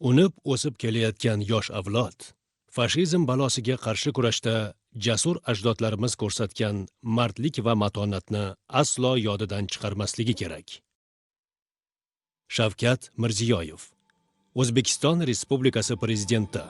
Unib o'sib kelayotgan yosh avlod fashizm balosiga qarshi kurashda jasur ajdodlarimiz ko'rsatgan mardlik va matonatni aslo yodidan chiqarmasligi kerak. Shavkat Mirziyoyev, O'zbekiston Respublikasi Prezidenti.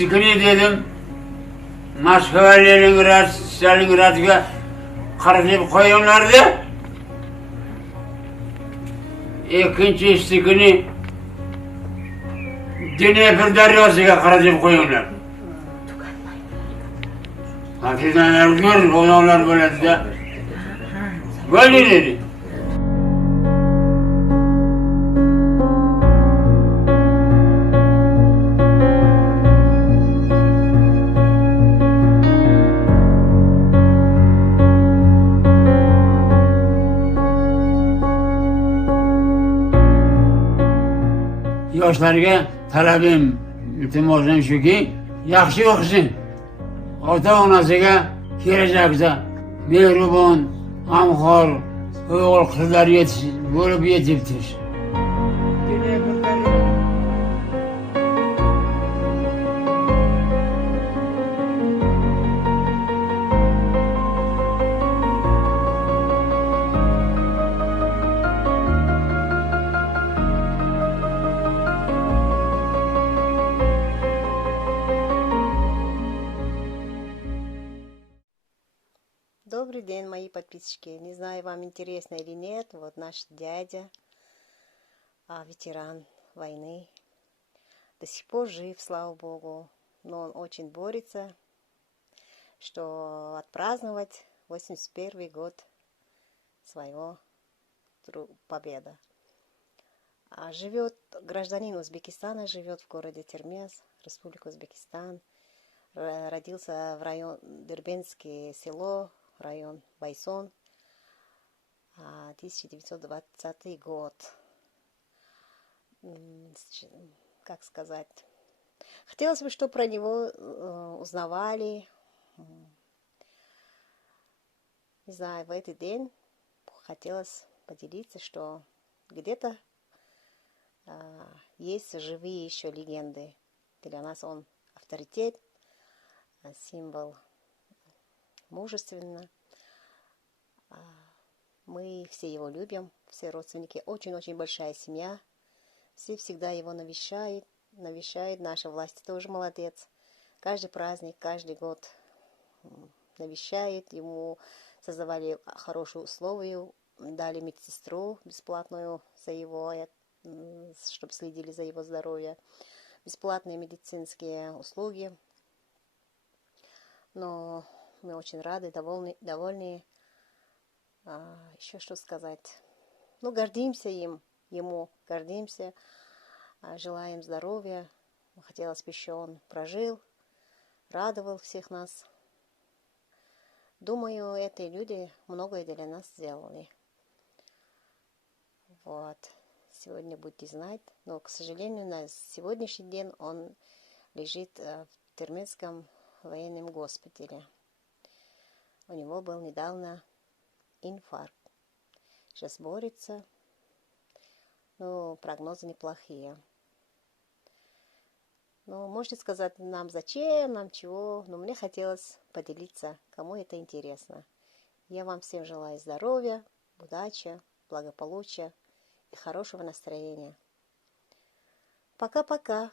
Şükür dedim, Moskva, Leningrad, Stalingradga qaratib qo'yganlardi. İkinci günü Dnepr daryosiga qaratib qo'yganlar. Partizanlar gör, odamlar bo'ladi-da. Bo'ldi dedi. Yoshlarga talabim, iltimosim shuki, yaxshi o'qisin. Ota-onasiga kelajakda mehribon, g'amxo'r o'g'il qizlar bo'lib yetibdir. Добрый день, мои подписчики. Не знаю, вам интересно или нет, вот наш дядя, ветеран войны, до сих пор жив, слава Богу, но он очень борется, что отпраздновать 81-й год своего победы. Живет гражданин Узбекистана, живет в городе Термез, Республика Узбекистан, родился в район Дербенское село, район Байсон, 1920 год. Как сказать? Хотелось бы, чтобы про него узнавали. Не знаю, в этот день хотелось поделиться, что где-то есть живые еще легенды. Для нас он авторитет, символ мужественно. Мы все его любим, все родственники. Очень-очень большая семья. Все всегда его навещают. Наша власть тоже молодец. Каждый праздник, каждый год навещает. Ему создавали хорошие условия. Дали медсестру бесплатную за его, чтобы следили за его здоровьем. Бесплатные медицинские услуги. Но мы очень рады, довольны. Еще что сказать? Ну, гордимся ему гордимся. Желаем здоровья. Хотелось бы еще он прожил, радовал всех нас. Думаю, эти люди многое для нас сделали. Вот. Сегодня будете знать. Но, к сожалению, на сегодняшний день он лежит в Термезском военном госпитале. У него был недавно инфаркт. Сейчас борется. Но прогнозы неплохие. Ну, можете сказать нам зачем, нам чего. Но мне хотелось поделиться, кому это интересно. Я вам всем желаю здоровья, удачи, благополучия и хорошего настроения. Пока-пока.